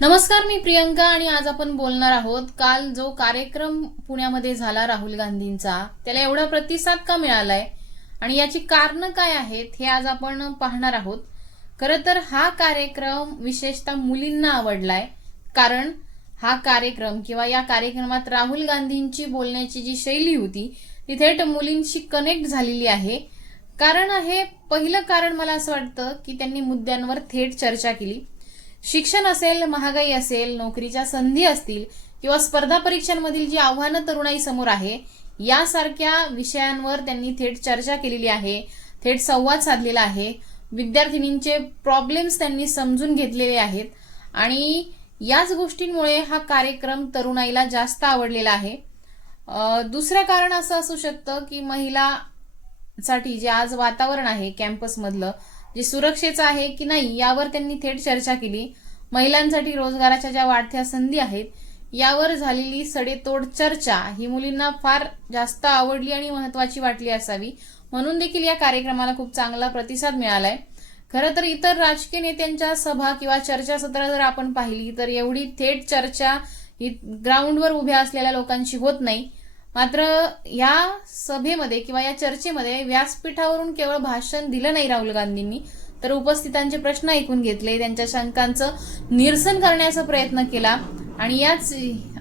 नमस्कार, मी प्रियंका आणि आज आपण बोलणार आहोत. काल जो कार्यक्रम पुण्यामध्ये झाला राहुल गांधींचा, त्याला एवढा प्रतिसाद का मिळालाय आणि याची कारणं काय आहेत हे आज आपण पाहणार आहोत. खरं तर हा कार्यक्रम विशेषतः मुलींना आवडलाय, कारण हा कार्यक्रम किंवा या कार्यक्रमात राहुल गांधींची बोलण्याची जी शैली होती ती थेट मुलींशी कनेक्ट झालेली आहे. कारण आहे पहिलं कारण मला असं वाटतं की त्यांनी मुद्द्यांवर थेट चर्चा केली. शिक्षण असेल, महागाई असेल, नोकरीच्या संधी असतील किंवा स्पर्धा परीक्षांमधील जी आव्हानं तरुणाई समोर आहे, यासारख्या विषयांवर त्यांनी थेट चर्चा केलेली आहे, थेट संवाद साधलेला आहे. विद्यार्थिनींचे प्रॉब्लेम्स त्यांनी समजून घेतलेले आहेत आणि याच गोष्टींमुळे हा कार्यक्रम तरुणाईला जास्त आवडलेला आहे. दुसरं कारण असं असू शकतं की महिलांसाठी जे आज वातावरण आहे कॅम्पसमधलं, जे सुरक्षेचं आहे की नाही यावर त्यांनी थेट चर्चा केली. महिलांसाठी रोजगाराच्या ज्या वाढत्या संधी आहेत यावर झालेली सडेतोड चर्चा ही मुलींना फार जास्त आवडली आणि महत्वाची वाटली असावी, म्हणून देखील या कार्यक्रमाला खूप चांगला प्रतिसाद मिळालाय. खरं तर इतर राजकीय नेत्यांच्या सभा किंवा चर्चासत्र जर आपण पाहिली तर एवढी थेट चर्चा ही ग्राउंडवर उभ्या असलेल्या लोकांशी होत नाही. मात्र या सभेमध्ये किंवा या चर्चेमध्ये व्यासपीठावरून केवळ भाषण दिलं नाही राहुल गांधींनी, तर उपस्थितांचे प्रश्न ऐकून घेतले, त्यांच्या शंकांचं निरसन करण्याचा प्रयत्न केला आणि याच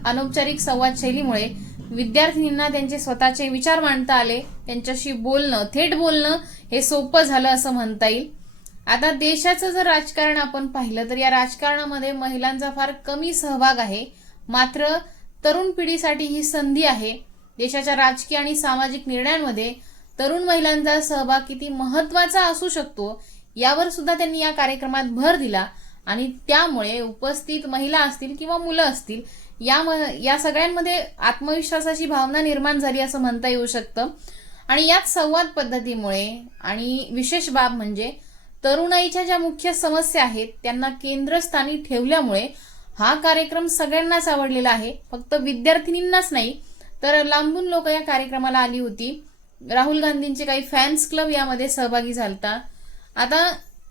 अनौपचारिक संवाद शैलीमुळे विद्यार्थिनींना त्यांचे स्वतःचे विचार मांडता आले. त्यांच्याशी बोलणं, थेट बोलणं हे सोपं झालं असं म्हणता येईल. आता देशाचं जर राजकारण आपण पाहिलं तर या राजकारणामध्ये महिलांचा फार कमी सहभाग आहे. मात्र तरुण पिढीसाठी ही संधी आहे. देशाच्या राजकीय आणि सामाजिक निर्णयांमध्ये तरुण महिलांचा सहभाग किती महत्वाचा असू शकतो यावर सुद्धा त्यांनी या कार्यक्रमात भर दिला आणि त्यामुळे उपस्थित महिला असतील किंवा मुलं असतील या सगळ्यांमध्ये आत्मविश्वासाची भावना निर्माण झाली असं म्हणता येऊ शकतं. आणि याच संवाद पद्धतीमुळे आणि विशेष बाब म्हणजे तरुणाईच्या ज्या मुख्य समस्या आहेत त्यांना केंद्रस्थानी ठेवल्यामुळे हा कार्यक्रम सगळ्यांनाच आवडलेला आहे. फक्त विद्यार्थिनींनाच नाही तर लांबून लोक या कार्यक्रमाला आली होती. राहुल गांधींचे काही फॅन्स क्लब यामध्ये सहभागी झालता. आता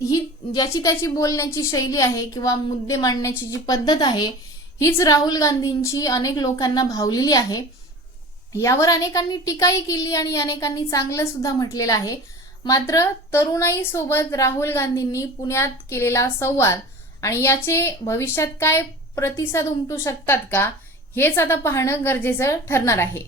ही ज्याची त्याची बोलण्याची शैली आहे किंवा मुद्दे मांडण्याची जी पद्धत आहे हीच राहुल गांधींची अनेक लोकांना भावलेली आहे. यावर अनेकांनी टीकाही केली आणि अनेकांनी चांगलं सुद्धा म्हटलेलं आहे. मात्र तरुणाई सोबत राहुल गांधींनी पुण्यात केलेला संवाद आणि याचे भविष्यात काय प्रतिसाद उमटू शकतात का हेच आता पाहणं गरजेचं ठरणार आहे.